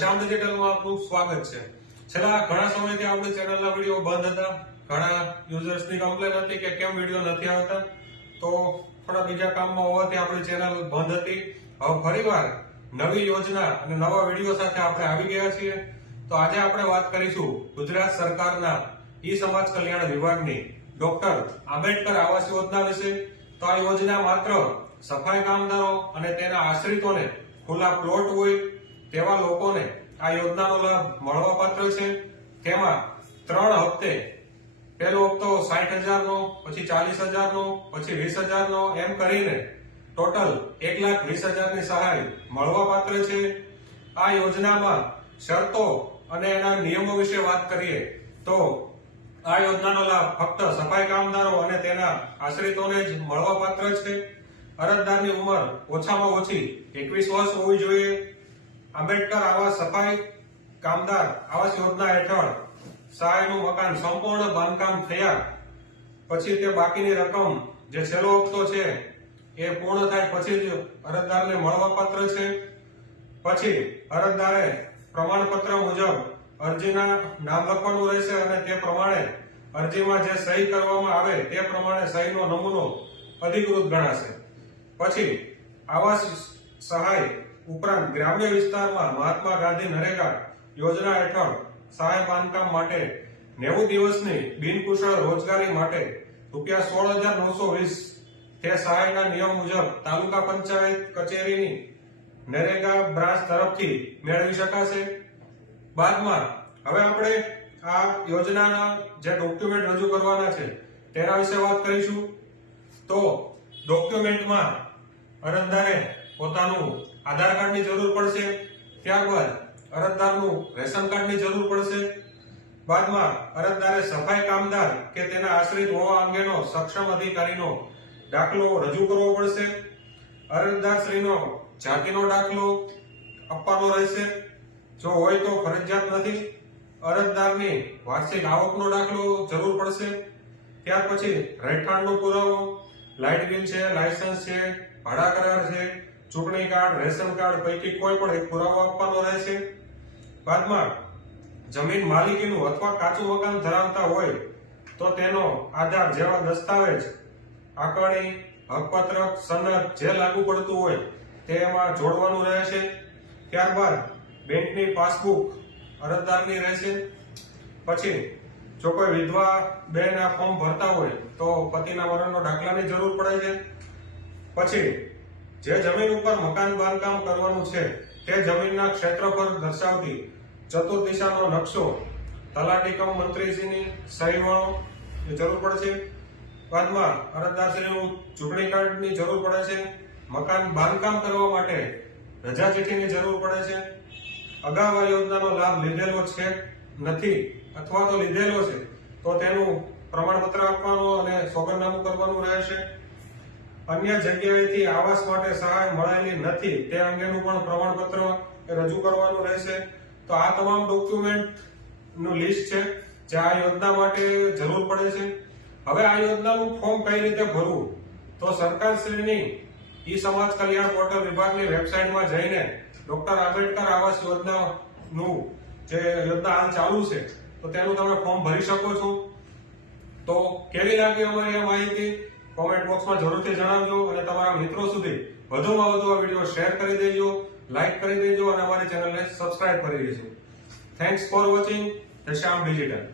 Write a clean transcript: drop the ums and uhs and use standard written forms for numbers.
દશામ ડિજિટલમાં આપનું સ્વાગત છે। છેલ્લા ઘણા સમયથી આપણી ચેનલના વિડીયો બંધ હતા। ઘણા યુઝર્સની કમ્પ્લેન હતી કે કેમ વિડીયો નથી આવતા, તો થોડા બીજા કામમાં હોવાથી આપણી ચેનલ બંધ હતી। હવે ફરીવાર નવી યોજના અને નવા વિડીયો સાથે આપણે આવી ગયા છીએ। તો આજે આપણે વાત કરીશું ગુજરાત સરકારના ઈ સમાજ કલ્યાણ વિભાગની ડોક્ટર આંબેડકર આવાસ યોજના વિશે। તો આ યોજના માત્ર સફાઈ કામદારો અને તેના આશ્રિતોને ખુલ્લા પ્લોટ હોય તેવા લોકોને આ યોજનાનો લાભ મળવાપાત્ર છે। તેમાં 3 હપ્તે, પહેલો હપ્તો 60,000 નો, પછી 40,000 નો, પછી 20,000 નો, એમ કરીને ટોટલ 1,20,000 ની સહાય મળવાપાત્ર છે। આ યોજનામાં શરતો અને એના નિયમો વિશે વાત કરીએ તો આ યોજનાનો લાભ ફક્ત સફાઈ કામદારો અને તેના આશ્રિતોને જ મળવાપાત્ર છે। અરજદારની ઉંમર ઓછામાં ઓછી 21 વર્ષ હોવી જોઈએ। આંબેડકર આવાસ સફાઈ કામદાર આવાસ યોજના હેઠળ સહાયનું મકાન સંપૂર્ણ બાંધકામ થયા પછી તે બાકીની રકમ જે છેલ્લો હપ્તો છે એ પૂર્ણ થાય પછી જ અરજદારને મળવાપાત્ર છે। પછી અરજદારે પ્રમાણપત્ર મુજબ અરજીના નામ લખવાનું રહેશે અને તે પ્રમાણે અરજીમાં જે સહી કરવામાં આવે તે પ્રમાણે સહીનો નમૂનો અધિકૃત ગણાશે। પછી આવાસ સહાય ઉપરાંત ગ્રામ્ય વિસ્તારમાં મહાત્મા ગાંધી નરેગા યોજના હેઠળ સહાય બાંધકામ માટે 90 દિવસની બિનકુશળ રોજગારી માટે ₹16,920 તે સહાયના નિયમ મુજબ તાલુકા પંચાયત કચેરીની નરેગા બ્રાન્ચ તરફથી મેળવી શકાશે। બાદમાં હવે આપણે આ યોજનાના જે ડોક્યુમેન્ટ રજૂ કરવાના છે તેના વિશે વાત કરીશું। તો ડોક્યુમેન્ટમાં અરજદારે પોતાનું આધાર કાર્ડની જરૂર પડશે, ત્યારબાદ અરજદારનું રેશન કાર્ડની જરૂર પડશે, બાદમાં અરજદારે સફાઈ કામદાર કે તેના આશ્રિત હોવા અંગેનો સક્ષમ અધિકારીનો દાખલો રજૂ કરવો પડશે, અરજદારશ્રીનો જાતિનો દાખલો આપવાનો રહેશે, જો હોય તો ફરજિયાત નથી, અરજદારની વાર્ષિક આવકનો દાખલો જરૂર પડશે, ત્યાર પછી રહેઠાણનો પુરાવો, લાઇટ બિલ છે, લાયસન્સ છે, ભાડા કરાર છે, ચૂંટણી કાર્ડ, રેશન કાર્ડ પૈકી કોઈ પણ એક પુરાવો આપવાનો રહેશે। બાદમાં જમીન માલિકીનું અથવા કાચું મકાન ધરાવતા હોય તો તેનો આધાર જેવા દસ્તાવેજ, આંકણી, હકપત્રક, સનદ જે લાગુ પડતું હોય તે એમાં જોડવાનું રહેશે। ત્યારબાદ બેંકની પાસબુક અરજદારની રહેશે। પછી જો કોઈ વિધવા બેન આ ફોર્મ ભરતા હોય તો પતિના મરણનો દાખલાની જરૂર પડે છે। પછી જે જમીન ઉપર મકાન બાંધકામ કરવાનું છે તે જમીનના ક્ષેત્રફળ દર્શાવતી ચતુર્દિશાનો નકશો તલાટી કમ મંત્રીશ્રીની સહીવાળો જરૂર પડશે। બાદમાં અરજદારશ્રીનું ચૂંટણી કાર્ડની જરૂર પડે છે। મકાન બાંધકામ કરવા માટે રજા ચિઠ્ઠીની જરૂર પડે છે। અગાઉ આ યોજનાનો લાભ લીધેલો છે નથી અથવા તો લીધેલો છે તો તેનું પ્રમાણપત્ર આપવાનું અને સોગંદનામું કરવાનું રહેશે। અન્ય જગ્યાએથી આવાસ માટે સહાય મળેલી નથી તે અંગેનું પણ પ્રમાણપત્ર રજૂ કરવાનું રહેશે। તો આ તમામ ડોક્યુમેન્ટ નું લિસ્ટ છે જે આ યોજના માટે જરૂર પડે છે। હવે આ યોજનાનું ફોર્મ કઈ રીતે ભરવું, તો સરકારશ્રીની ઈ સમાજ કલ્યાણ પોર્ટલ વિભાગની વેબસાઇટમાં જઈને ડોક્ટર આંબેડકર આવાસ યોજનાનું જે યોજના હાલ ચાલુ છે તો તેનું તમે ફોર્મ ભરી શકો છો। તો કેવી લાગી અમારી આ માહિતી કોમેન્ટ બોક્સમાં જરૂરથી જણાવજો અને તમારા મિત્રો સુધી વધુમાં વધુ આ વિડીયો શેર કરી દેજો, લાઈક કરી દેજો અને અમારી ચેનલને સબસ્ક્રાઇબ કરી દેજો। Thanks for watching Dasham digital.